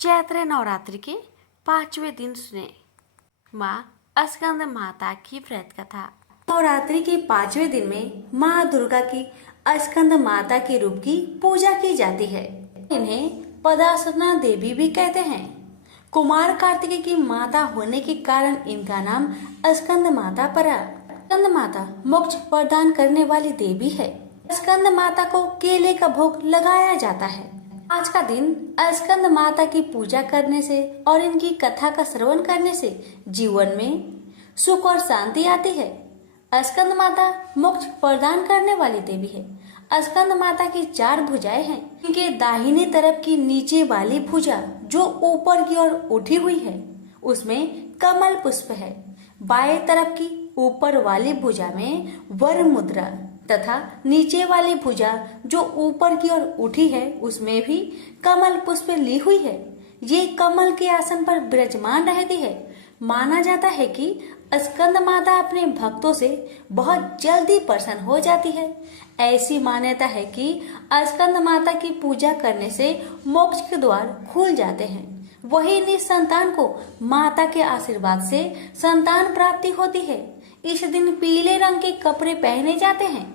चैत्र नवरात्रि के 5वें दिन सुने माँ स्कंद माता की व्रत कथा। नवरात्रि के 5वें दिन में माँ दुर्गा की स्कंद माता के रूप की पूजा की जाती है। इन्हें पदासना देवी भी कहते हैं। कुमार कार्तिकेय की माता होने के कारण इनका नाम स्कंद माता पड़ा। स्कंद माता मोक्ष प्रदान करने वाली देवी है। स्कंद माता को केले का भोग लगाया जाता है। आज का दिन स्कंद माता की पूजा करने से और इनकी कथा का श्रवण करने से जीवन में सुख और शांति आती है। स्कंद माता मोक्ष प्रदान करने वाली देवी है। स्कंद माता की 4 भुजाएं हैं। इनके दाहिनी तरफ की नीचे वाली भुजा जो ऊपर की ओर उठी हुई है उसमें कमल पुष्प है। बाएं तरफ की ऊपर वाली भुजा में वर मुद्रा तथा नीचे वाली भुजा जो ऊपर की ओर उठी है उसमें भी कमल पुष्प ली हुई है। ये कमल के आसन पर विराजमान रहती है। माना जाता है कि स्कंद माता अपने भक्तों से बहुत जल्दी प्रसन्न हो जाती है। ऐसी मान्यता है कि स्कंद माता की पूजा करने से मोक्ष के द्वार खुल जाते हैं। वही निसंतान को माता के आशीर्वाद से संतान प्राप्ति होती है। इस दिन पीले रंग के कपड़े पहने जाते हैं।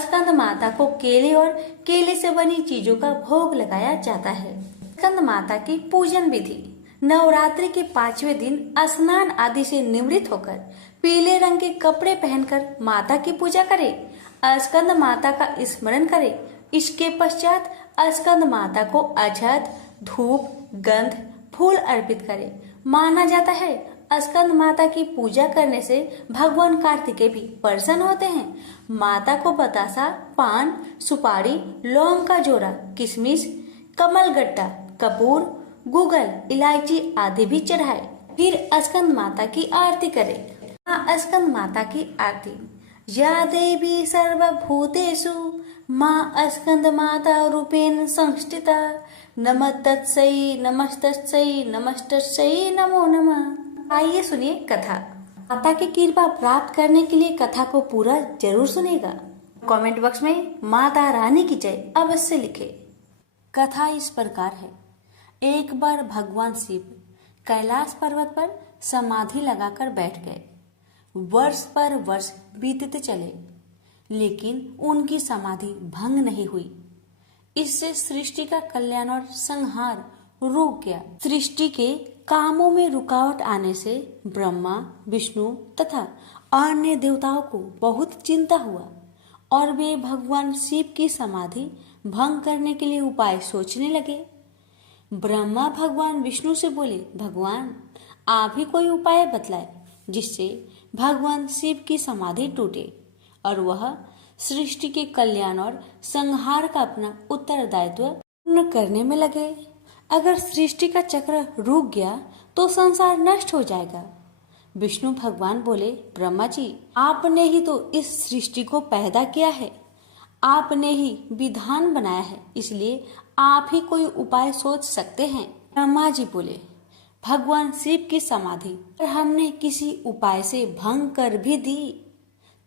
स्कंद माता को केले और केले से बनी चीजों का भोग लगाया जाता है। स्कंद माता की पूजन विधि। नवरात्रि के 5वें दिन स्नान आदि से निवृत्त होकर पीले रंग के कपड़े पहनकर माता की पूजा करें। स्कंद माता का स्मरण करें। इसके पश्चात स्कंद माता को अक्षत, धूप, गंध, फूल अर्पित करें। माना जाता है स्कंद माता की पूजा करने से भगवान कार्तिकेय भी प्रसन्न होते हैं। माता को बतासा, पान, सुपारी, लौंग का जोड़ा, किशमिश, कमलगट्टा, कपूर, गूगल, इलायची आदि भी चढ़ाए। फिर स्कंद माता की आरती करें। स्कंद माता की आरती। या देवी सर्वभूतेषु माँ स्कंद माता रूपेण संस्थिता नमस्तस्यै नमस्तस्यै नमस्तस्यै नमो नमः। आइए सुनिए कथा। माता की कृपा प्राप्त करने के लिए कथा को पूरा जरूर सुनेगा। कमेंट बॉक्स में माता रानी की जय अवश्य लिखे। कथा इस प्रकार है। एक बार भगवान शिव कैलाश पर्वत पर समाधि लगाकर बैठ गए। वर्ष पर वर्ष बीतते चले लेकिन उनकी समाधि भंग नहीं हुई। इससे सृष्टि का कल्याण और संहार रुक गया। सृष्टि के कामों में रुकावट आने से ब्रह्मा, विष्णु तथा अन्य देवताओं को बहुत चिंता हुआ और वे भगवान शिव की समाधि भंग करने के लिए उपाय सोचने लगे। ब्रह्मा भगवान विष्णु से बोले, भगवान आप ही कोई उपाय बतलाए जिससे भगवान शिव की समाधि टूटे और वह सृष्टि के कल्याण और संहार का अपना उत्तरदायित्व पूर्ण करने में लगे। अगर सृष्टि का चक्र रुक गया तो संसार नष्ट हो जाएगा। विष्णु भगवान बोले, ब्रह्मा जी आपने ही तो इस सृष्टि को पैदा किया है, आपने ही विधान बनाया है, इसलिए आप ही कोई उपाय सोच सकते हैं। ब्रह्मा जी बोले, भगवान शिव की समाधि हमने किसी उपाय से भंग कर भी दी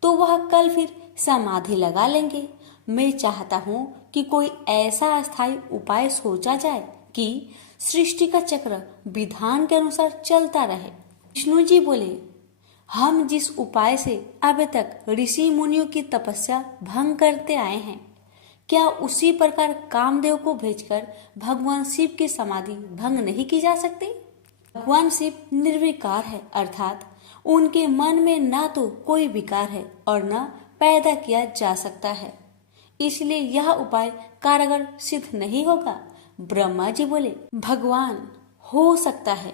तो वह कल फिर समाधि लगा लेंगे। मैं चाहता हूँ कि कोई ऐसा अस्थायी उपाय सोचा जाए कि सृष्टि का चक्र विधान के अनुसार चलता रहे। विष्णु जी बोले, हम जिस उपाय से अब तक ऋषि मुनियों की तपस्या भंग करते आए हैं, क्या उसी प्रकार कामदेव को भेजकर भगवान शिव की समाधि भंग नहीं की जा सकती? भगवान शिव निर्विकार है, अर्थात उनके मन में ना तो कोई विकार है और न पैदा किया जा सकता है, इसलिए यह उपाय कारगर सिद्ध नहीं होगा। ब्रह्मा जी बोले, भगवान हो सकता है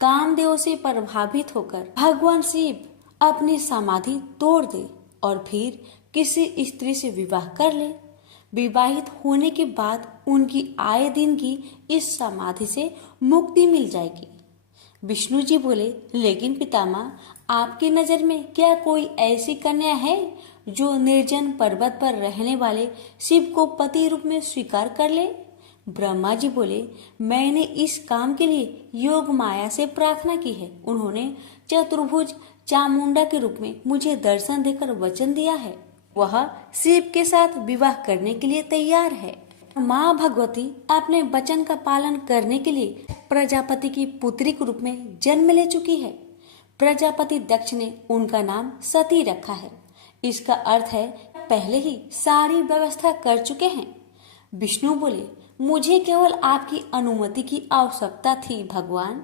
कामदेव से प्रभावित होकर भगवान शिव अपनी समाधि तोड़ दे और फिर किसी स्त्री से विवाह कर ले। विवाहित होने के बाद उनकी आए दिन की इस समाधि से मुक्ति मिल जाएगी। विष्णु जी बोले, लेकिन पितामह आपकी नजर में क्या कोई ऐसी कन्या है जो निर्जन पर्वत पर रहने वाले शिव को पति रूप में स्वीकार कर ले? ब्रह्मा जी बोले, मैंने इस काम के लिए योग माया से प्रार्थना की है। उन्होंने चतुर्भुज चामुंडा के रूप में मुझे दर्शन देकर वचन दिया है। वह शिव के साथ विवाह करने के लिए तैयार है। माँ भगवती अपने वचन का पालन करने के लिए प्रजापति की पुत्री के रूप में जन्म ले चुकी है। प्रजापति दक्ष ने उनका नाम सती रखा है। इसका अर्थ है पहले ही सारी व्यवस्था कर चुके हैं। विष्णु बोले, मुझे केवल आपकी अनुमति की आवश्यकता थी भगवान।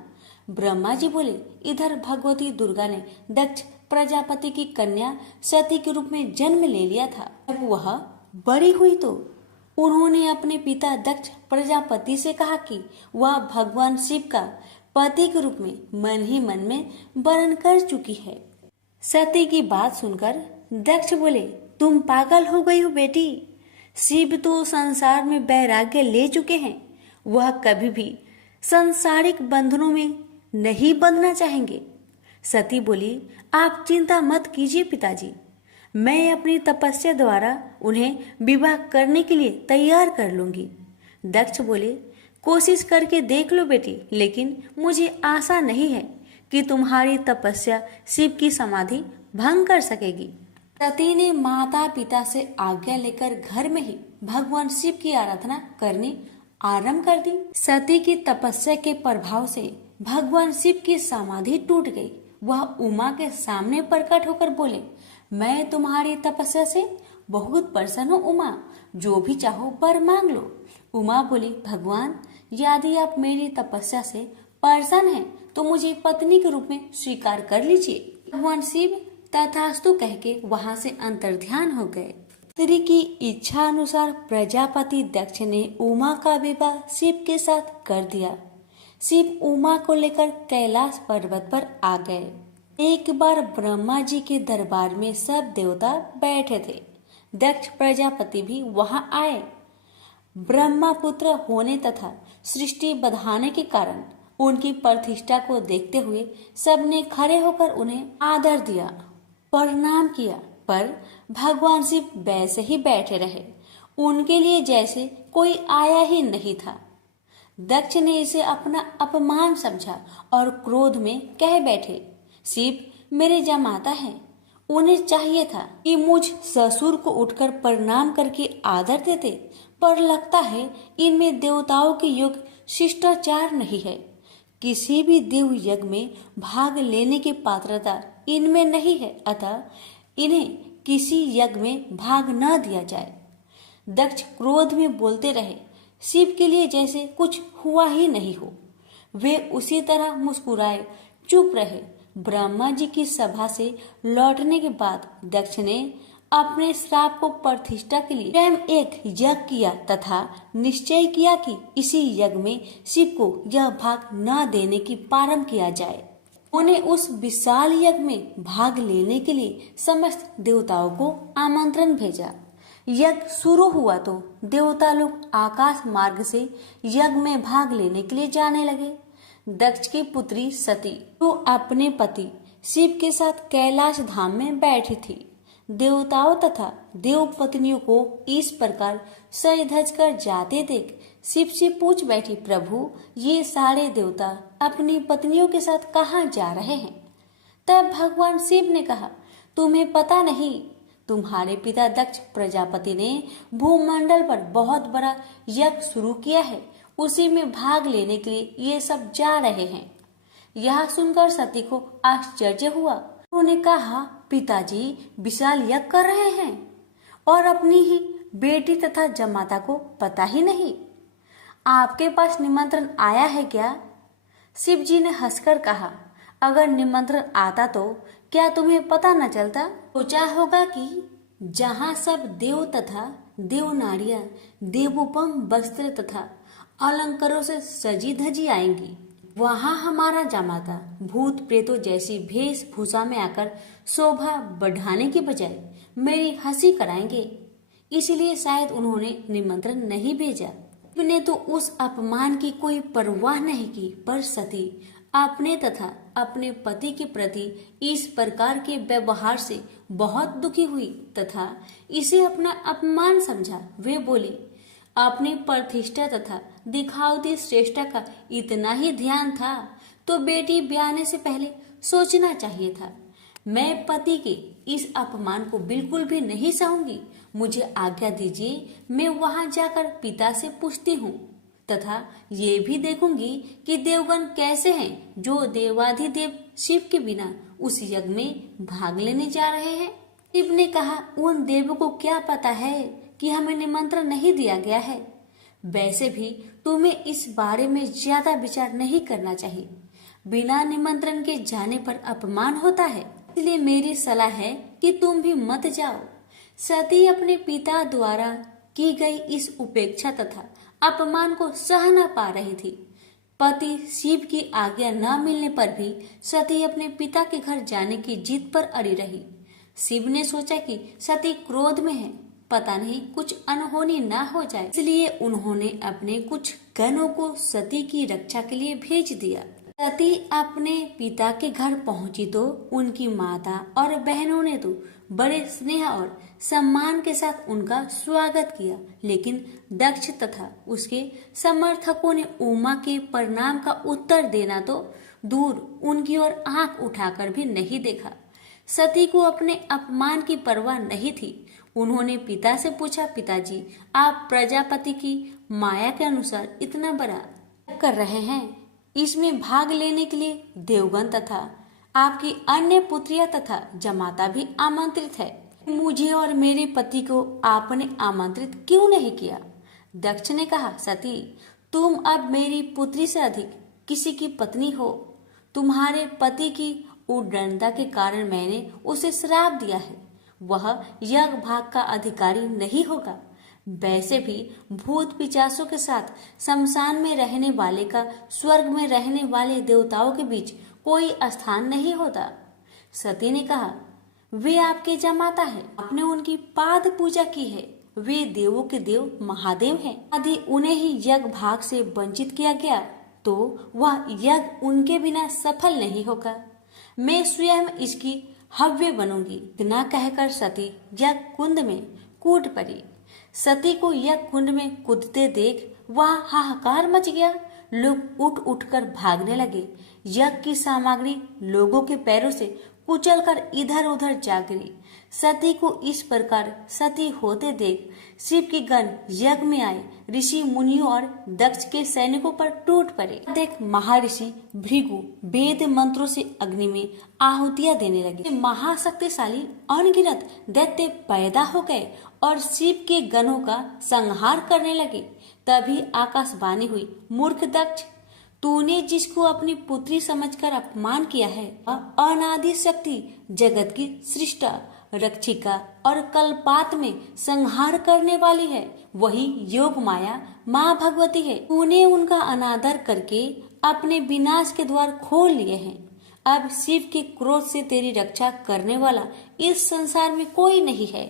ब्रह्मा जी बोले, इधर भगवती दुर्गा ने दक्ष प्रजापति की कन्या सती के रूप में जन्म ले लिया था। जब वह बड़ी हुई तो उन्होंने अपने पिता दक्ष प्रजापति से कहा कि वह भगवान शिव का पति के रूप में मन ही मन में वर्ण कर चुकी है। सती की बात सुनकर दक्ष बोले, तुम पागल हो गई हो बेटी। शिव तो संसार में वैराग्य ले चुके हैं। वह कभी भी सांसारिक बंधनों में नहीं बंधना चाहेंगे। सती बोली, आप चिंता मत कीजिए पिताजी, मैं अपनी तपस्या द्वारा उन्हें विवाह करने के लिए तैयार कर लूंगी। दक्ष बोले, कोशिश करके देख लो बेटी, लेकिन मुझे आशा नहीं है कि तुम्हारी तपस्या शिव की समाधि भंग कर सकेगी। सती ने माता पिता से आज्ञा लेकर घर में ही भगवान शिव की आराधना करनी आरंभ कर दी। सती की तपस्या के प्रभाव से भगवान शिव की समाधि टूट गई। वह उमा के सामने प्रकट होकर बोले, मैं तुम्हारी तपस्या से बहुत प्रसन्न हूँ उमा, जो भी चाहो वर मांग लो। उमा बोली, भगवान यदि आप मेरी तपस्या से प्रसन्न हैं तो मुझे पत्नी के रूप में स्वीकार कर लीजिए। भगवान शिव तथास्तु कह के वहाँ से अंतर्ध्यान हो गए। स्त्री की इच्छा अनुसार प्रजापति दक्ष ने उमा का विवाह शिव के साथ कर दिया। शिव उमा को लेकर कैलाश पर्वत पर आ गए। एक बार ब्रह्मा जी के दरबार में सब देवता बैठे थे। दक्ष प्रजापति भी वहां आए। ब्रह्मा पुत्र होने तथा सृष्टि बढ़ाने के कारण उनकी प्रतिष्ठा को देखते हुए सबने खड़े होकर उन्हें आदर दिया, प्रणाम किया, पर भगवान शिव वैसे ही बैठे रहे, उनके लिए जैसे कोई आया ही नहीं था। दक्ष ने इसे अपना अपमान समझा और क्रोध में कह बैठे, शिव मेरे जमाता हैं, उन्हें चाहिए था कि मुझ ससुर को उठकर प्रणाम करके आदर देते, पर लगता है इनमें देवताओं के योग शिष्टाचार नहीं है। किसी भी देव यज्ञ में भाग लेने की पात्रता इनमें नहीं है, अतः इन्हें किसी यज्ञ में भाग न दिया जाए। दक्ष क्रोध में बोलते रहे, शिव के लिए जैसे कुछ हुआ ही नहीं हो। वे उसी तरह मुस्कुराए चुप रहे। ब्रह्मा जी की सभा से लौटने के बाद दक्ष ने अपने श्राप को प्रतिष्ठा के लिए स्वयं एक यज्ञ किया तथा निश्चय किया कि इसी यज्ञ में शिव को यह भाग न देने की प्रारंभ किया जाए। उन्हें उस विशाल यज्ञ में भाग लेने के लिए समस्त देवताओं को आमंत्रण भेजा। यज्ञ शुरू हुआ तो देवता लोग आकाश मार्ग से यज्ञ में भाग लेने के लिए जाने लगे। दक्ष की पुत्री सती तो अपने पति शिव के साथ कैलाश धाम में बैठी थी। देवताओं तथा देव पत्नियों को इस प्रकार सज धज कर जाते देख शिव से पूछ बैठी, प्रभु ये सारे देवता अपनी पत्नियों के साथ कहाँ जा रहे हैं? तब भगवान शिव ने कहा, तुम्हें पता नहीं, तुम्हारे पिता दक्ष प्रजापति ने भूमंडल पर बहुत बड़ा यज्ञ शुरू किया है, उसी में भाग लेने के लिए ये सब जा रहे हैं। यह सुनकर सती को आश्चर्य हुआ। उन्होंने कहा, पिताजी विशाल यज्ञ कर रहे हैं और अपनी ही बेटी तथा जमाता को पता ही नहीं। आपके पास निमंत्रण आया है क्या? शिव जी ने हंसकर कहा, अगर निमंत्रण आता तो क्या तुम्हें पता न चलता? सोचा होगा कि जहाँ सब देव तथा देव नारियां देवोपम वस्त्र तथा अलंकारों से सजी धजी आएंगी, वहाँ हमारा जमाता भूत प्रेतों जैसी वेशभूषा में आकर शोभा बढ़ाने की बजाय मेरी हंसी कराएंगे। इसलिए शायद उन्होंने निमंत्रण नहीं भेजा। ने तो उस अपमान की कोई परवाह नहीं की, पर सती अपने तथा अपने पति के प्रति इस प्रकार के व्यवहार से बहुत दुखी हुई तथा इसे अपना अपमान समझा। वे बोली, अपनी प्रतिष्ठा तथा दिखावती श्रेष्ठता का इतना ही ध्यान था तो बेटी ब्याहने से पहले सोचना चाहिए था। मैं पति के इस अपमान को बिल्कुल भी नहीं सहूंगी। मुझे आज्ञा दीजिए, मैं वहां जाकर पिता से पूछती हूँ तथा ये भी देखूंगी कि देवगण कैसे हैं जो देवाधिदेव शिव के बिना उस यज्ञ में भाग लेने जा रहे हैं। शिव ने कहा, उन देवों को क्या पता है कि हमें निमंत्रण नहीं दिया गया है। वैसे भी तुम्हें इस बारे में ज्यादा विचार नहीं करना चाहिए। बिना निमंत्रण के जाने पर अपमान होता है, इसलिए मेरी सलाह है कि तुम भी मत जाओ। सती अपने पिता द्वारा की गई इस उपेक्षा तथा अपमान को सह न पा रही थी। पति शिव की आज्ञा न मिलने पर भी सती अपने पिता के घर जाने की जिद पर अड़ी रही। शिव ने सोचा कि सती क्रोध में है, पता नहीं कुछ अनहोनी न हो जाए, इसलिए उन्होंने अपने कुछ गणों को सती की रक्षा के लिए भेज दिया। सती अपने पिता के घर पहुंची तो उनकी माता और बहनों ने तो बड़े स्नेह और सम्मान के साथ उनका स्वागत किया, लेकिन दक्ष तथा उसके समर्थकों ने उमा के प्रणाम का उत्तर देना तो दूर उनकी ओर आंख उठाकर भी नहीं देखा। सती को अपने अपमान की परवाह नहीं थी। उन्होंने पिता से पूछा, पिताजी, आप प्रजापति की माया के अनुसार इतना बड़ा कर रहे हैं, इसमें भाग लेने के लिए देवगण तथा आपकी अन्य पुत्रियां तथा जमाता भी आमंत्रित है। मुझे और मेरे पति को आपने आमंत्रित क्यों नहीं किया? दक्ष ने कहा, सती, तुम अब मेरी पुत्री से अधिक किसी की पत्नी हो। तुम्हारे पति की उद्दंडता के कारण मैंने उसे श्राप दिया है। वह यज्ञ भाग का अधिकारी नहीं होगा। वैसे भी भूत पिचासों के साथ शमशान में रहने वाले का स्वर्ग में रहने वाले देवताओं के बीच कोई स्थान नहीं होता। सती ने कहा, वे आपके जमाता है, आपने उनकी पाद पूजा की है। वे देवों के देव महादेव हैं। यदि उन्हें ही यज्ञ भाग से वंचित किया गया तो वह यज्ञ उनके बिना सफल नहीं होगा। मैं स्वयं इसकी हव्य बनूंगी। इतना कहकर सती यज्ञ कुंड में कूद पड़ी। सती को यज्ञ कुंड में कूदते देख वहां हाहाकार मच गया। लोग उठ उठकर भागने लगे। यज्ञ की सामग्री लोगों के पैरों से कुचलकर इधर उधर जा गिरी। सती को इस प्रकार सती होते देख शिव की गण यज्ञ में आए ऋषि मुनियों और दक्ष के सैनिकों पर टूट पड़े। देख महर्षि भृगु वेद मंत्रों से अग्नि में आहुतियां देने लगे। महाशक्तिशाली अनगिनत दैत्य पैदा हो गए और शिव के गणों का संहार करने लगे। तभी आकाशवाणी हुई, मूर्ख दक्ष, तूने जिसको अपनी पुत्री समझकर अपमान किया है, अनादि शक्ति जगत की सृष्टा, रक्षिका और कल्पात में संहार करने वाली है। वही योग माया माँ भगवती है। तूने उनका अनादर करके अपने विनाश के द्वार खोल लिए हैं। अब शिव के क्रोध से तेरी रक्षा करने वाला इस संसार में कोई नहीं है।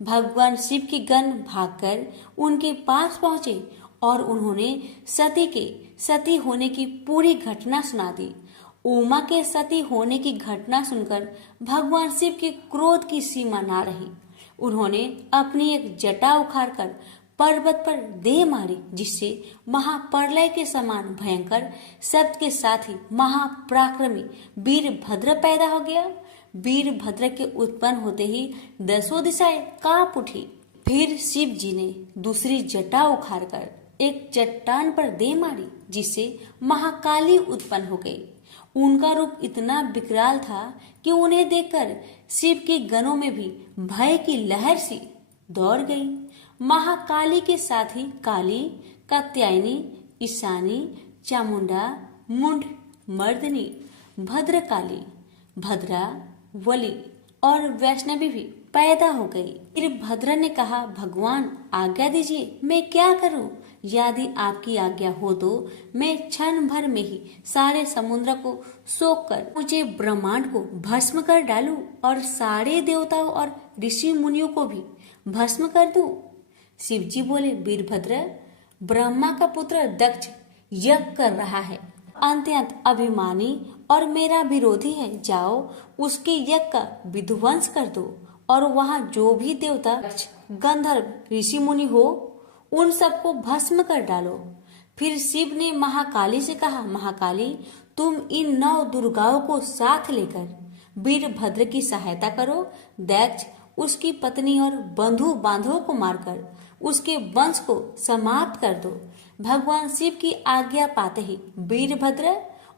भगवान शिव के गण भागकर उनके पास पहुंचे और उन्होंने सती के सती होने की पूरी घटना सुना दी। उमा के सती होने की घटना सुनकर भगवान शिव के क्रोध की सीमा ना रही। उन्होंने अपनी एक जटा उखाड़कर पर्वत पर दे मारी, जिससे महाप्रलय के समान भयंकर शब्द के साथ ही महापराक्रमी वीरभद्र पैदा हो गया। वीरभद्र के उत्पन्न होते ही दसों दिशाएं कांप उठी। फिर शिव जी ने दूसरी जटा उखाड़कर एक चट्टान पर दे मारी, जिससे महाकाली उत्पन्न हो गई। उनका रूप इतना विकराल था कि उन्हें देखकर शिव के गणों में भी भय की लहर सी दौड़ गई। महाकाली के साथ ही काली, कात्यायनी, ईशानी, चामुंडा, मुंड, मर्दनी, भद्रकाली, भद्रा, वली और वैष्णवी भी पैदा हो गई। फिर भद्र ने कहा, भगवान आज्ञा दीजिए, मैं क्या करूं? यदि आपकी आज्ञा हो तो मैं क्षण भर में ही सारे समुद्र को सोख कर मुझे ब्रह्मांड को भस्म कर डालूं और सारे देवताओं और ऋषि मुनियों को भी भस्म कर दूं। शिव जी बोले, वीरभद्र, ब्रह्मा का पुत्र दक्ष यज्ञ कर रहा है, अत्यंत अभिमानी और मेरा विरोधी है। जाओ उसके यज्ञ का विध्वंस कर दो और वहाँ जो भी देवता, गंधर्व, ऋषि मुनि हो उन सबको भस्म कर डालो। फिर शिव ने महाकाली से कहा, महाकाली, तुम इन 9 दुर्गाओं को साथ लेकर वीरभद्र की सहायता करो। दक्ष उसकी पत्नी और बंधु बांधवों को मारकर उसके वंश को समाप्त कर दो। भगवान शिव की आज्ञा पाते ही वीरभद्र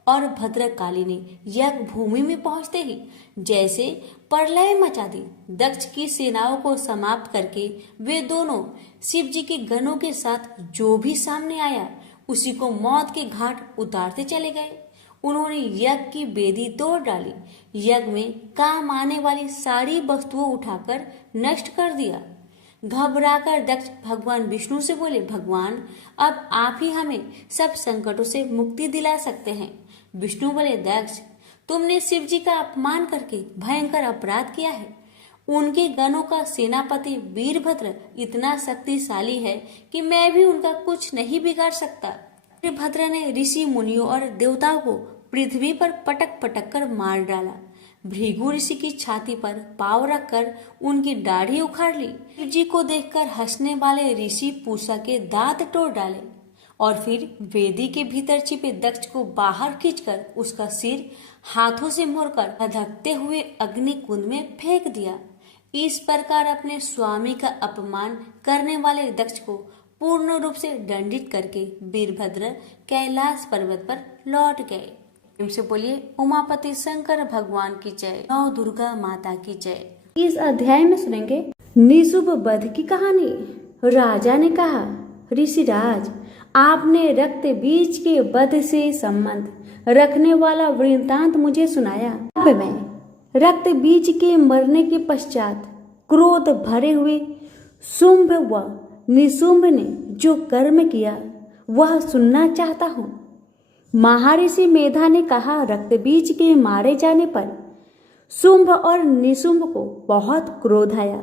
और भद्रकाली ने यज्ञ भूमि में पहुंचते ही जैसे प्रलय मचा दी। दक्ष की सेनाओं को समाप्त करके वे दोनों शिव जी के गणों के साथ जो भी सामने आया उसी को मौत के घाट उतारते चले गए। उन्होंने यज्ञ की वेदी तोड़ डाली, यज्ञ में काम आने वाली सारी वस्तुओं उठाकर नष्ट कर दिया। घबराकर दक्ष भगवान विष्णु से बोले, भगवान अब आप ही हमें सब संकटों से मुक्ति दिला सकते हैं। विष्णु बोले, दक्ष तुमने शिव जी का अपमान करके भयंकर अपराध किया है। उनके गणों का सेनापति वीरभद्र इतना शक्तिशाली है कि मैं भी उनका कुछ नहीं बिगाड़ सकता। वीरभद्र ने ऋषि मुनियों और देवताओं को पृथ्वी पर पटक पटक कर मार डाला। भृगु ऋषि की छाती पर पांव रखकर उनकी दाढ़ी उखाड़ ली। शिव जी को देखकर हंसने वाले ऋषि पूषा के दांत तोड़ डाले और फिर वेदी के भीतर छिपे दक्ष को बाहर खींचकर उसका सिर हाथों से मोड़कर धधकते हुए अग्नि कुंड में फेंक दिया। इस प्रकार अपने स्वामी का अपमान करने वाले दक्ष को पूर्ण रूप से दंडित करके वीरभद्र कैलाश पर्वत पर लौट गए। इनसे बोलिए उमापति शंकर भगवान की जय, नौ दुर्गा माता की जय। इस अध्याय में सुनेंगे निशुंभ वध की कहानी। राजा ने कहा, ऋषिराज आपने रक्त बीज के वध से संबंध रखने वाला वृत्तांत मुझे सुनाया। अब मैं रक्त बीज के मरने के पश्चात क्रोध भरे हुए शुंभ व निशुंभ ने जो कर्म किया वह सुनना चाहता हूँ। महर्षि मेधा ने कहा, रक्त बीज के मारे जाने पर शुंभ और निशुंभ को बहुत क्रोध आया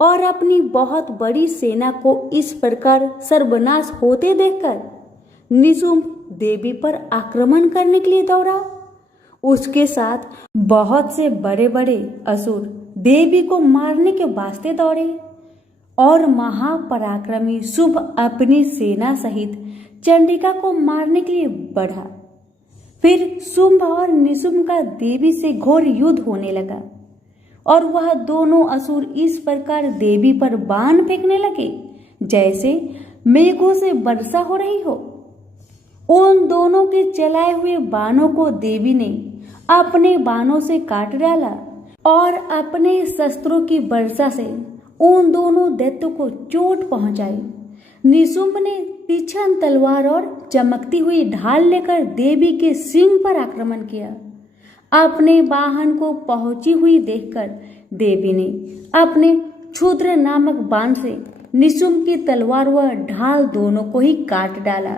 और अपनी बहुत बड़ी सेना को इस प्रकार सर्वनाश होते देखकर निशुंभ देवी पर आक्रमण करने के लिए दौड़ा। उसके साथ बहुत से बड़े बड़े असुर देवी को मारने के वास्ते दौड़े और महापराक्रमी शुंभ अपनी सेना सहित चंडिका को मारने के लिए बढ़ा। फिर शुंभ और निशुंभ का देवी से घोर युद्ध होने लगा और वह दोनों असुर इस प्रकार देवी पर बाण फेंकने लगे जैसे मेघों से वर्षा हो रही हो। उन दोनों के चलाए हुए बाणों को देवी ने अपने बाणों से काट डाला और अपने शस्त्रों की वर्षा से उन दोनों दैत्यों को चोट पहुंचाई। निशुंभ ने तीक्ष्ण तलवार और चमकती हुई ढाल लेकर देवी के सिंह पर आक्रमण किया। अपने वाहन को पहुंची हुई देखकर देवी ने अपने क्षुद्र नामक बाण से निशुंभ की तलवार व ढाल दोनों को ही काट डाला।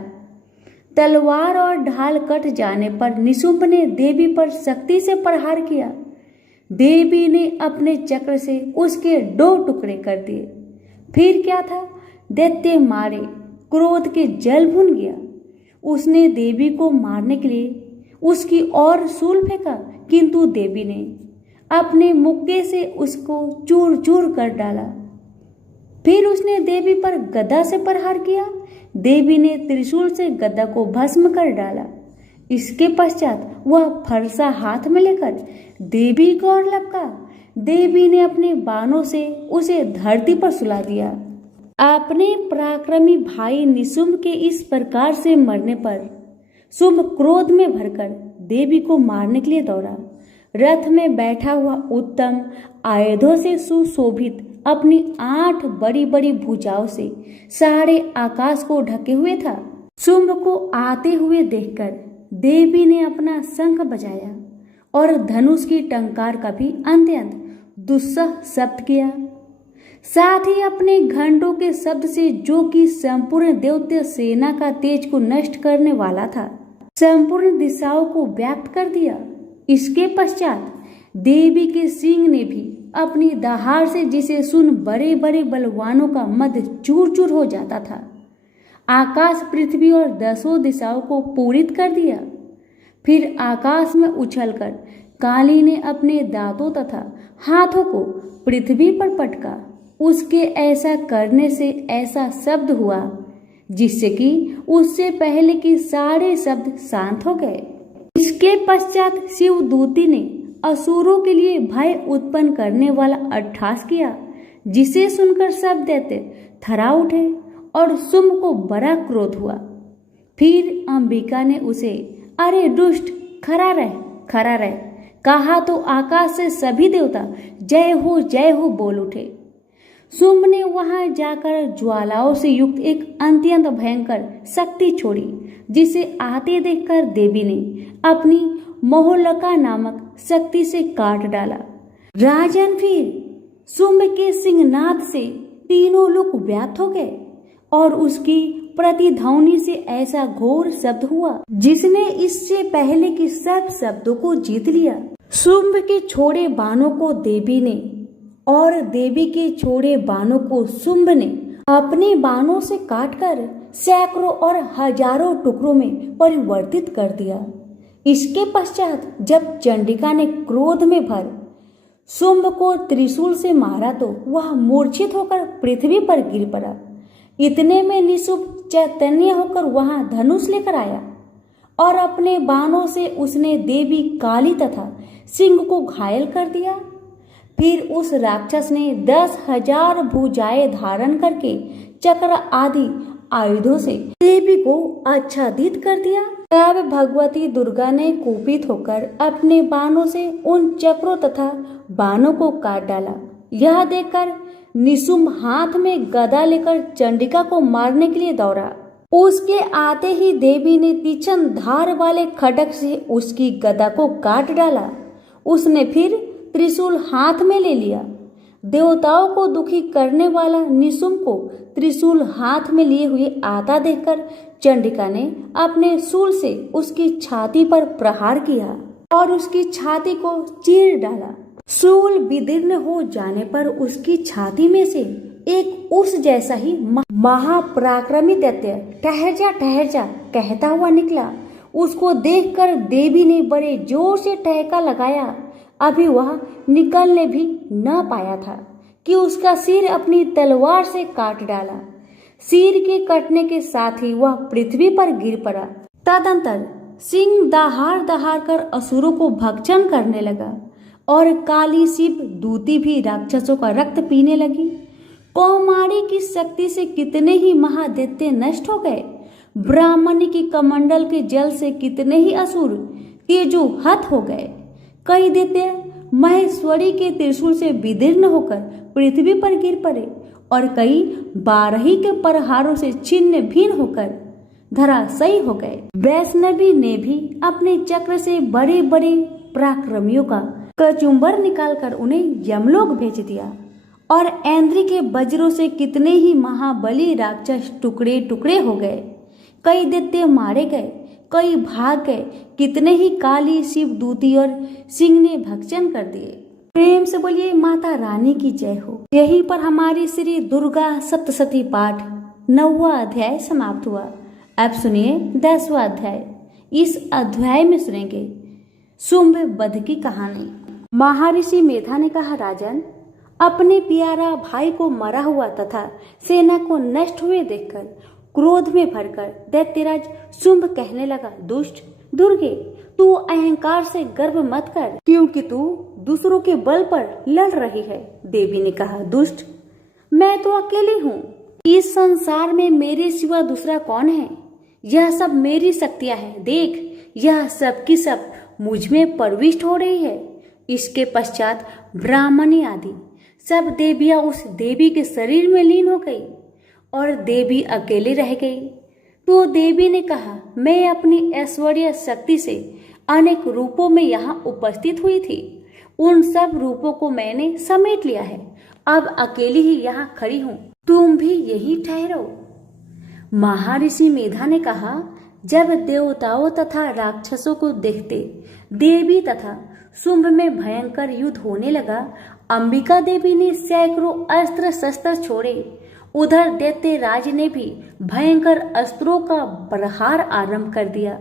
तलवार और ढाल कट जाने पर निशुंभ ने देवी पर शक्ति से प्रहार किया। देवी ने अपने चक्र से उसके 2 टुकड़े कर दिए। फिर क्या था, दैत्य मारे क्रोध के जल भुन गया। उसने देवी को मारने के लिए उसकी ओर शूल फेंका, किंतु देवी ने अपने मुक्के से उसको चूर चूर कर डाला। फिर उसने देवी पर गदा से प्रहार किया। देवी ने त्रिशूल से गदा को भस्म कर डाला। इसके पश्चात वह फरसा हाथ में लेकर देवी को ओर लपका। देवी ने अपने बाणों से उसे धरती पर सुला दिया। अपने पराक्रमी भाई निशुंभ के इस प्रकार से मरने पर शुंभ क्रोध में भरकर देवी को मारने के लिए दौड़ा। रथ में बैठा हुआ उत्तम आयुधों से सुशोभित अपनी 8 बड़ी बड़ी भुजाओं से सारे आकाश को ढके हुए था। शुंभ को आते हुए देखकर देवी ने अपना शंख बजाया और धनुष की टंकार का भी अत्यंत दुस्सह शब्द किया। साथ ही अपने घंटों के शब्द से, जो कि संपूर्ण दैत्य सेना का तेज को नष्ट करने वाला था, संपूर्ण दिशाओं को व्याप्त कर दिया। इसके पश्चात देवी के सिंह ने भी अपनी दहाड़ से, जिसे सुन बड़े बड़े बलवानों का मद चूर चूर हो जाता था, आकाश पृथ्वी और 10 दिशाओं को पूरित कर दिया। फिर आकाश में उछलकर काली ने अपने दांतों तथा हाथों को पृथ्वी पर पटका। उसके ऐसा करने से ऐसा शब्द हुआ जिससे कि उससे पहले कि सारे शब्द शांत हो गए। इसके पश्चात शिवदूती ने असुरों के लिए भय उत्पन्न करने वाला अट्टहास किया जिसे सुनकर सब दैत्य थर्रा उठे और शुंभ को बड़ा क्रोध हुआ। फिर अंबिका ने उसे, अरे दुष्ट, खड़ा रह कहा तो आकाश से सभी देवता जय हो बोल उठे। शुंभ ने वहां जाकर ज्वालाओं से युक्त एक अत्यंत भयंकर शक्ति छोड़ी, जिसे आते देखकर देवी ने अपनी मोहलका नामक शक्ति से काट डाला। राजन, फिर शुंभ के सिंहनाद से तीनों लोग व्याप्त हो गए और उसकी प्रतिध्वनि से ऐसा घोर शब्द हुआ जिसने इससे पहले के सब शब्दों को जीत लिया। शुंभ के छोड़े बाणों को देवी ने और देवी के छोड़े बाणों को शुंभ ने अपने बाणों से काटकर सैकड़ों और हजारों टुकड़ों में परिवर्तित कर दिया। इसके पश्चात जब चंडिका ने क्रोध में भर शुंभ को त्रिशूल से मारा तो वह मूर्छित होकर पृथ्वी पर गिर पड़ा। इतने में निशुंभ चैतन्य होकर वहां धनुष लेकर आया और अपने बाणों से उसने देवी काली तथा सिंह को घायल कर दिया। फिर उस राक्षस ने 10,000 भुजाएं धारण करके चक्र आदि आयुधों से देवी को आच्छादित कर दिया। तब भगवती दुर्गा ने कुपित होकर अपने बाणों से उन चक्रों तथा बाणों को काट डाला। यह देखकर निशुंभ हाथ में गदा लेकर चंडिका को मारने के लिए दौड़ा। उसके आते ही देवी ने तीक्ष्ण धार वाले खड्ग से उसकी गदा को काट डाला। उसने फिर त्रिशूल हाथ में ले लिया। देवताओं को दुखी करने वाला निशुंभ को त्रिशूल हाथ में लिए हुए आता देखकर चंडिका ने अपने शूल से उसकी छाती पर प्रहार किया और उसकी छाती को चीर डाला। शूल विदीर्ण हो जाने पर उसकी छाती में से एक उस जैसा ही महापराक्रमी दैत्य ठहर जा कहता हुआ निकला। उसको देखकर देवी ने बड़े जोर से ठहाका लगाया। अभी वह निकलने भी न पाया था कि उसका सिर अपनी तलवार से काट डाला। सिर के कटने के साथ ही वह पृथ्वी पर गिर पड़ा। तदंतर सिंह दहाड़ कर असुरों को भक्षण करने लगा और काली शिव दूती भी राक्षसों का रक्त पीने लगी। कौमारी की शक्ति से कितने ही महादैत्य नष्ट हो गए। ब्राह्मणी की कमंडल के जल से कितने ही असुर तेजोहत हो गए। कई दैत्य महेश्वरी के त्रिशूल से विदीर्ण होकर पृथ्वी पर गिर पड़े और कई बारही के प्रहारों से छिन्न भिन्न होकर धराशायी हो गए। वैष्णवी ने भी अपने चक्र से बड़े बड़े पराक्रमियों का कचुम्बर निकालकर उन्हें यमलोक भेज दिया और ऐन्द्री के वज्रों से कितने ही महाबली राक्षस टुकड़े टुकड़े हो गए। कई दैत्य मारे गए, कई भाग गए, कितने ही काली शिव दूती और सिंह ने भक्षण कर दिए। प्रेम से बोलिए माता रानी की जय हो। यहीं पर हमारी श्री दुर्गा सप्तशती पाठ 9वां अध्याय समाप्त हुआ। अब सुनिए 10वां अध्याय। इस अध्याय में सुनेंगे शुंभ वध की कहानी। महर्षि मेधा ने कहा, राजन, अपने प्यारा भाई को मरा हुआ तथा सेना को नष्ट हुए देखकर क्रोध में भरकर दैत्यराज शुंभ कहने लगा, दुष्ट दुर्गे, तू अहंकार से गर्व मत कर, क्योंकि तू दूसरों के बल पर लड़ रही है। देवी ने कहा, दुष्ट, मैं तो अकेली हूँ। इस संसार में मेरे सिवा दूसरा कौन है? यह सब मेरी शक्तियाँ हैं। देख, यह सब की सब मुझ में प्रविष्ट हो रही है। इसके पश्चात ब्राह्मणी आदि सब देवियां उस देवी के शरीर में लीन हो गई और देवी अकेली रह गई। तो देवी ने कहा, मैं अपनी ऐश्वर्य शक्ति से अनेक रूपों में यहाँ उपस्थित हुई थी। उन सब रूपों को मैंने समेट लिया है। अब अकेली ही यहाँ खड़ी हूँ, तुम भी यही ठहरो। महर्षि मेधा ने कहा, जब देवताओं तथा राक्षसों को देखते देवी तथा शुंभ में भयंकर युद्ध होने लगा, अंबिका देवी ने सैकड़ों अस्त्र शस्त्र छोड़े। उधर दैत्य राज ने भी भयंकर अस्त्रों का प्रहार आरंभ कर दिया।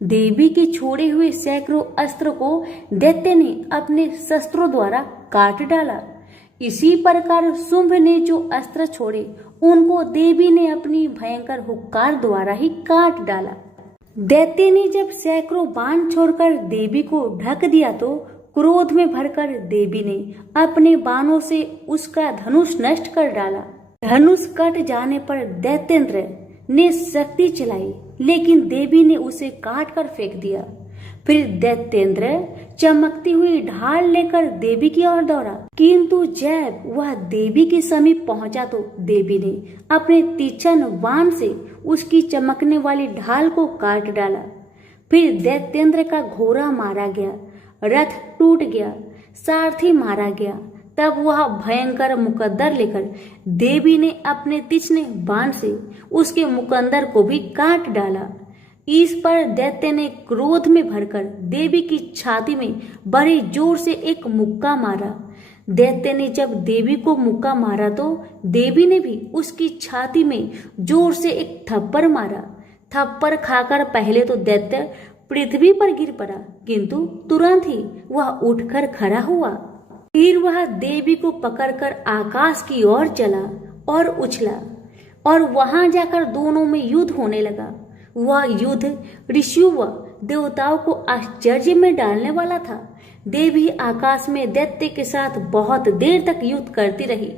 देवी के छोड़े हुए सैकड़ों अस्त्रों को दैत्य ने अपने शस्त्रों द्वारा काट डाला। इसी प्रकार शुंभ ने जो अस्त्र छोड़े उनको देवी ने अपनी भयंकर हुक्कार द्वारा ही काट डाला। दैत्य ने जब सैकड़ों बाण छोड़कर देवी को ढक दिया तो क्रोध में भरकर देवी ने अपने बाणों से उसका धनुष नष्ट कर डाला। धनुष कट जाने पर दैत्येंद्र ने शक्ति चलाई, लेकिन देवी ने उसे काट कर फेंक दिया। फिर दैत्येंद्र चमकती हुई ढाल लेकर देवी की ओर दौड़ा, किंतु जब वह देवी के समीप पहुंचा तो देवी ने अपने तीक्ष्ण बाण से उसकी चमकने वाली ढाल को काट डाला। फिर दैत्येंद्र का घोड़ा मारा गया, रथ टूट गया, सारथी मारा गया। तब वह भयंकर मुकद्दर लेकर देवी ने अपने तीक्ष्ण बाण से उसके मुकद्दर को भी काट डाला। इस पर दैत्य ने क्रोध में भरकर देवी की छाती में बड़े जोर से एक मुक्का मारा। दैत्य ने जब देवी को मुक्का मारा तो देवी ने भी उसकी छाती में जोर से एक थप्पड़ मारा। थप्पड़ खाकर पहले तो दैत्य पृथ्वी पर गिर पड़ा, किंतु तुरंत ही वह उठकर खड़ा हुआ। फिर वह देवी को पकड़कर आकाश की ओर चला और उछला, और वहां जाकर दोनों में युद्ध होने लगा। वह युद्ध ऋषियों व देवताओं को आश्चर्य में डालने वाला था। देवी आकाश में दैत्य के साथ बहुत देर तक युद्ध करती रही।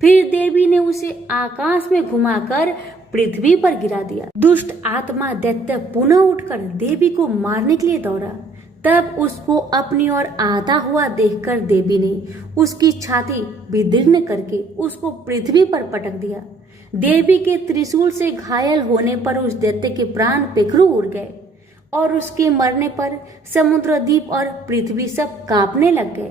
फिर देवी ने उसे आकाश में घुमाकर पृथ्वी पर गिरा दिया। दुष्ट आत्मा दैत्य पुनः उठकर देवी को मारने के लिए दौड़ा। तब उसको अपनी ओर आता हुआ देखकर देवी ने उसकी छाती विदीर्ण करके उसको पृथ्वी पर पटक दिया। देवी के त्रिशूल से घायल होने पर उस दैत्य के प्राण पेखरू उड़ गए, और उसके मरने पर समुद्र द्वीप और पृथ्वी सब कांपने लग गए।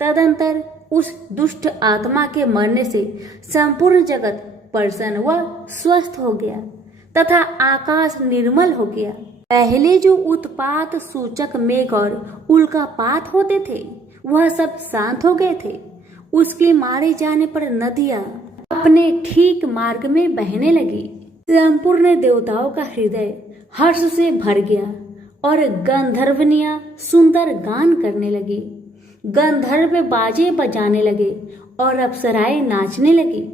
तदंतर उस दुष्ट आत्मा के मरने से संपूर्ण जगत प्रसन्न व स्वस्थ हो गया तथा आकाश निर्मल हो गया। पहले जो उत्पात सूचक मेघ और उल्कापात होते थे वह सब शांत हो गए थे। उसके मारे जाने पर नदियां अपने ठीक मार्ग में बहने लगी। संपूर्ण देवताओं का हृदय हर्ष से भर गया और गंधर्वनियां सुंदर गान करने लगी। गंधर्व बाजे बजाने लगे और अप्सराएं नाचने लगी।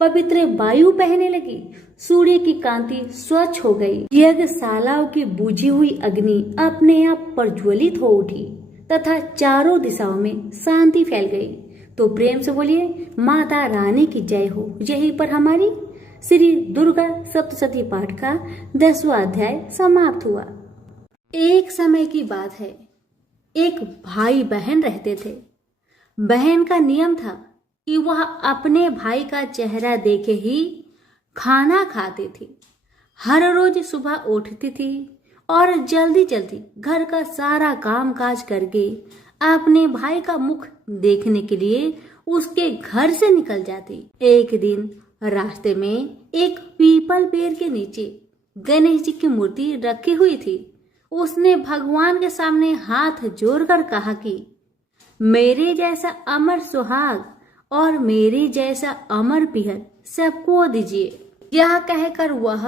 पवित्र वायु बहने लगी। सूर्य की कांति स्वच्छ हो गई। यज्ञशालाओं की बुझी हुई अग्नि अपने आप प्रज्वलित हो उठी तथा चारों दिशाओं में शांति फैल गई। तो प्रेम से बोलिए माता रानी की जय हो। यहीं पर हमारी श्री दुर्गा सप्तशती पाठ का 10वां अध्याय समाप्त हुआ। एक समय की बात है, एक भाई बहन रहते थे। बहन का नियम था कि वह अपने भाई का चेहरा देखे ही खाना खाती थी। हर रोज सुबह उठती थी और जल्दी जल्दी घर का सारा काम काज करके अपने भाई का मुख देखने के लिए उसके घर से निकल जाती। एक दिन रास्ते में एक पीपल पेड़ के नीचे गणेश जी की मूर्ति रखी हुई थी। उसने भगवान के सामने हाथ जोड़कर कहा कि मेरे जैसा अमर सुहाग और मेरे जैसा अमर पिहर सबको दीजिए। यह कहकर वह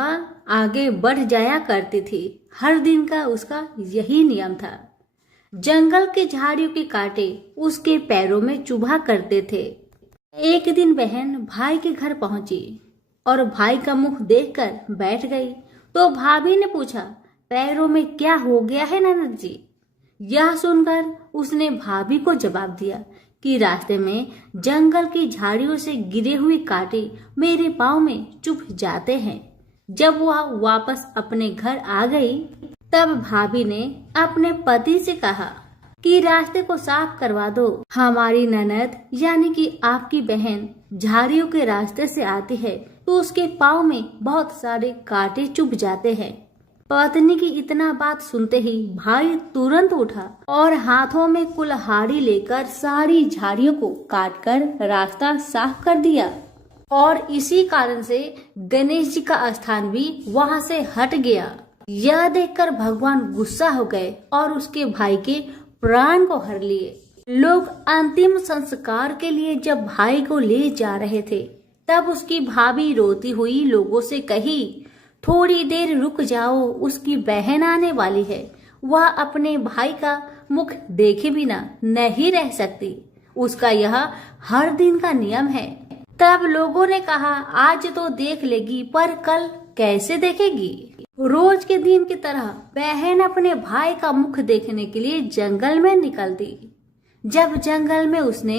आगे बढ़ जाया करती थी। हर दिन का उसका यही नियम था। जंगल के झाड़ियों के कांटे उसके पैरों में चुभा करते थे। एक दिन बहन भाई के घर पहुंची और भाई का मुख देखकर बैठ गई। तो भाभी ने पूछा, पैरों में क्या हो गया है ननद जी? यह सुनकर उसने भाभी को जवाब दिया कि रास्ते में जंगल की झाड़ियों से गिरे हुए कांटे मेरे पाँव में चुभ जाते हैं। जब वह वापस अपने घर आ गई तब भाभी ने अपने पति से कहा कि रास्ते को साफ करवा दो। हमारी ननद यानी कि आपकी बहन झाड़ियों के रास्ते से आती है तो उसके पाँव में बहुत सारे कांटे चुभ जाते हैं। पत्नी की इतना बात सुनते ही भाई तुरंत उठा और हाथों में कुल्हाड़ी लेकर सारी झाड़ियों को काटकर रास्ता साफ कर दिया। और इसी कारण से गणेश जी का स्थान भी वहां से हट गया। यह देखकर भगवान गुस्सा हो गए और उसके भाई के प्राण को हर लिए। लोग अंतिम संस्कार के लिए जब भाई को ले जा रहे थे तब उसकी भाभी रोती हुई लोगों से कही, थोड़ी देर रुक जाओ, उसकी बहन आने वाली है। वह अपने भाई का मुख देखे बिना नहीं रह सकती। उसका यह हर दिन का नियम है। तब लोगों ने कहा, आज तो देख लेगी पर कल कैसे देखेगी? रोज के दिन की तरह बहन अपने भाई का मुख देखने के लिए जंगल में निकल दी। जब जंगल में उसने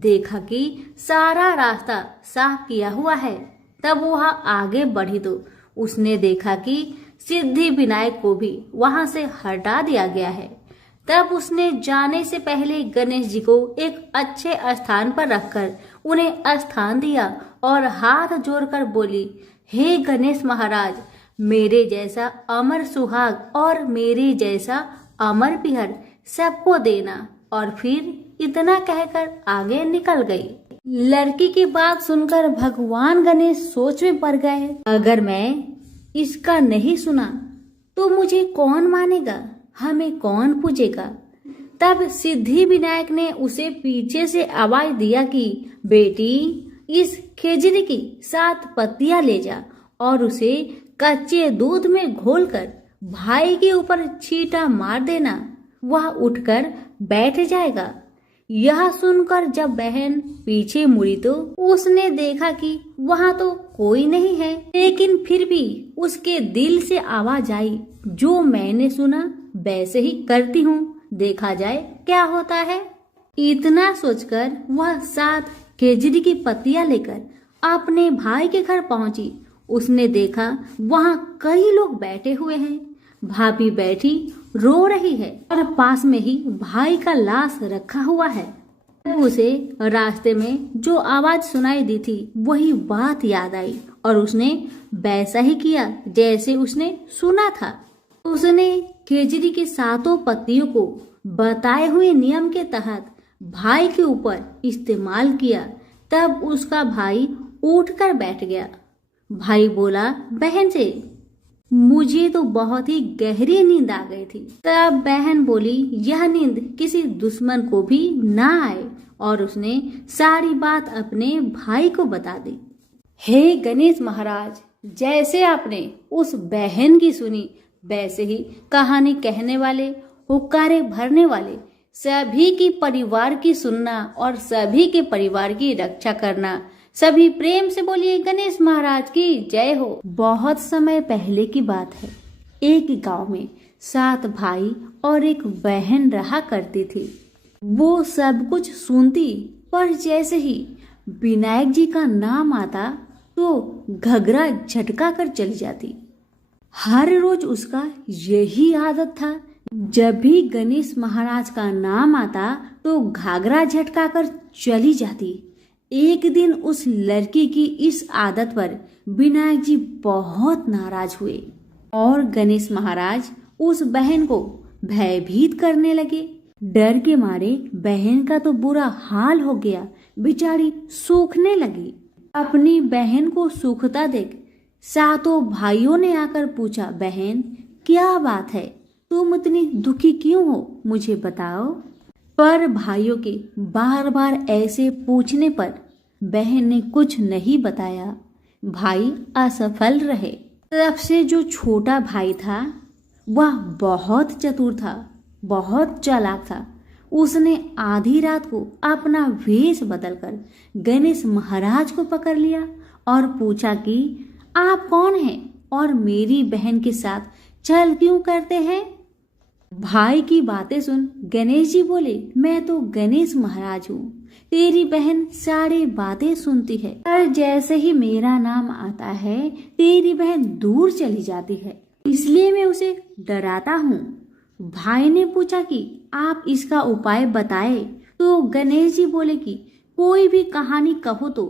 देखा कि सारा रास्ता साफ किया हुआ है, तब वह आगे बढ़ी तो उसने देखा कि सिद्धि विनायक को भी वहां से हटा दिया गया है। तब उसने जाने से पहले गणेश जी को एक अच्छे स्थान पर रखकर उन्हें स्थान दिया और हाथ जोड़कर बोली, हे गणेश महाराज, मेरे जैसा अमर सुहाग और मेरे जैसा अमर पिहर सबको देना। और फिर इतना कहकर आगे निकल गई। लड़की की बात सुनकर भगवान गणेश सोच में पड़ गए, अगर मैं इसका नहीं सुना तो मुझे कौन मानेगा, हमें कौन पूजेगा। तब सिद्धि विनायक ने उसे पीछे से आवाज दिया कि बेटी, इस खेजड़ी की 7 पत्तियां ले जा और उसे कच्चे दूध में घोलकर भाई के ऊपर छींटा मार देना, वह उठकर बैठ जाएगा। यह सुनकर जब बहन पीछे मुड़ी तो उसने देखा कि वहां तो कोई नहीं है, लेकिन फिर भी उसके दिल से आवाज आई, जो मैंने सुना वैसे ही करती हूँ, देखा जाए क्या होता है। इतना सोचकर वह 7 खेजड़ी की पत्तियां लेकर अपने भाई के घर पहुंची। उसने देखा वहां कई लोग बैठे हुए हैं, भाभी बैठी रो रही है और पास में ही भाई का लाश रखा हुआ है। उसे रास्ते में जो आवाज सुनाई दी थी वही बात याद आई और उसने वैसा ही किया जैसे उसने सुना था। उसने खेजड़ी के 7 पत्तियों को बताए हुए नियम के तहत भाई के ऊपर इस्तेमाल किया। तब उसका भाई उठकर बैठ गया। भाई बोला बहन से, मुझे तो बहुत ही गहरी नींद आ गई थी। तब बहन बोली, यह नींद किसी दुश्मन को भी ना आए, और उसने सारी बात अपने भाई को बता दी। हे गणेश महाराज, जैसे आपने उस बहन की सुनी वैसे ही कहानी कहने वाले, हुक्कारे भरने वाले सभी की परिवार की सुनना और सभी के परिवार की रक्षा करना। सभी प्रेम से बोलिए गणेश महाराज की जय हो। बहुत समय पहले की बात है। एक गांव में 7 भाई और एक बहन रहा करती थी। वो सब कुछ सुनती, पर जैसे ही विनायक जी का नाम आता तो घगरा झटका कर चली जाती। हर रोज उसका यही आदत था, जब भी गणेश महाराज का नाम आता तो घाघरा झटका कर चली जाती। एक दिन उस लड़की की इस आदत पर विनायक जी बहुत नाराज हुए और गणेश महाराज उस बहन को भयभीत करने लगे। डर के मारे बहन का तो बुरा हाल हो गया, बेचारी सूखने लगी। अपनी बहन को सूखता देख 7 भाइयों ने आकर पूछा, बहन क्या बात है, तुम इतनी दुखी क्यों हो, मुझे बताओ। पर भाइयों के बार बार ऐसे पूछने पर बहन ने कुछ नहीं बताया। भाई असफल रहे। तब से जो छोटा भाई था वह बहुत चतुर था, बहुत चालाक था। उसने आधी रात को अपना वेश बदलकर गणेश महाराज को पकड़ लिया और पूछा कि आप कौन हैं और मेरी बहन के साथ छल क्यों करते हैं। भाई की बातें सुन गणेश जी बोले, मैं तो गणेश महाराज हूँ, तेरी बहन सारी बातें सुनती है, पर जैसे ही मेरा नाम आता है तेरी बहन दूर चली जाती है, इसलिए मैं उसे डराता हूँ। भाई ने पूछा कि आप इसका उपाय बताए तो गणेश जी बोले कि कोई भी कहानी कहो तो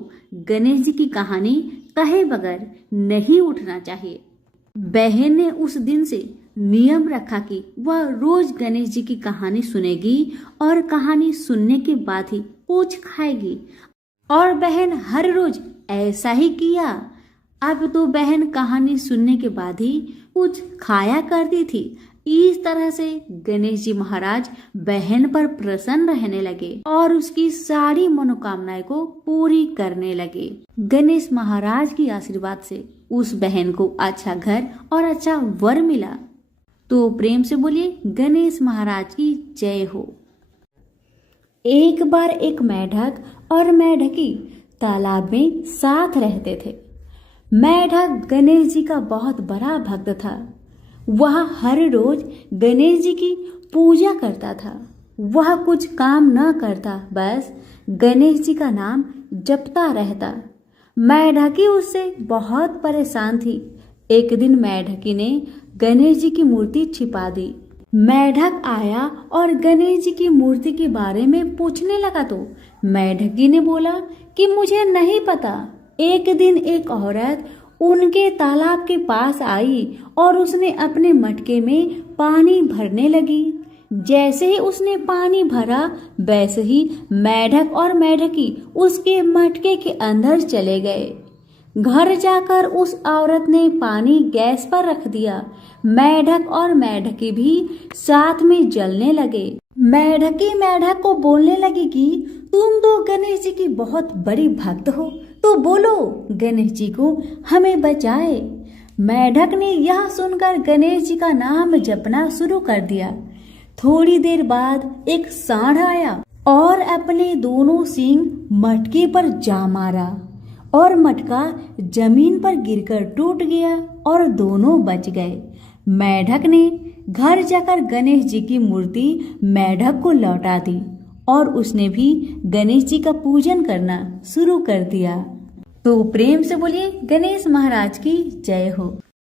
गणेश जी की कहानी कहे बगैर नहीं उठना चाहिए। बहन ने उस दिन से नियम रखा कि वह रोज गणेश जी की कहानी सुनेगी और कहानी सुनने के बाद ही कुछ खाएगी, और बहन हर रोज ऐसा ही किया। अब तो बहन कहानी सुनने के बाद ही कुछ खाया करती थी। इस तरह से गणेश जी महाराज बहन पर प्रसन्न रहने लगे और उसकी सारी मनोकामनाएं को पूरी करने लगे। गणेश महाराज की आशीर्वाद से उस बहन को अच्छा घर और अच्छा वर मिला। तो प्रेम से बोलिए गणेश महाराज की जय हो। एक बार एक मेढक और मेढकी तालाब में साथ रहते थे। मेढक गणेश जी का बहुत बड़ा भक्त था। वह हर रोज गणेश जी की पूजा करता था। वह कुछ काम न करता, बस गणेश जी का नाम जपता रहता। मेढकी उससे बहुत परेशान थी। एक दिन मेढकी ने गणेश जी की मूर्ति छिपा दी। मेढक आया और गणेश जी की मूर्ति के बारे में पूछने लगा तो मेढकी ने बोला कि मुझे नहीं पता। एक दिन एक औरत उनके तालाब के पास आई और उसने अपने मटके में पानी भरने लगी। जैसे ही उसने पानी भरा वैसे ही मेढक और मेढकी उसके मटके के अंदर चले गए। घर जाकर उस औरत ने पानी गैस पर रख दिया। मेढक और मेढकी भी साथ में जलने लगे। मेढकी मेढक को बोलने लगी कि तुम तो गणेश जी की बहुत बड़ी भक्त हो, तो बोलो गणेश जी को हमें बचाए। मेढक ने यह सुनकर गणेश जी का नाम जपना शुरू कर दिया। थोड़ी देर बाद एक सांड आया और अपने दोनों सींग मटके पर जा मारा और मटका जमीन पर गिरकर टूट गया और दोनों बच गए। मेढक ने घर जाकर गणेश जी की मूर्ति मेढक को लौटा दी और उसने भी गणेश जी का पूजन करना शुरू कर दिया। तो प्रेम से बोलिए गणेश महाराज की जय हो।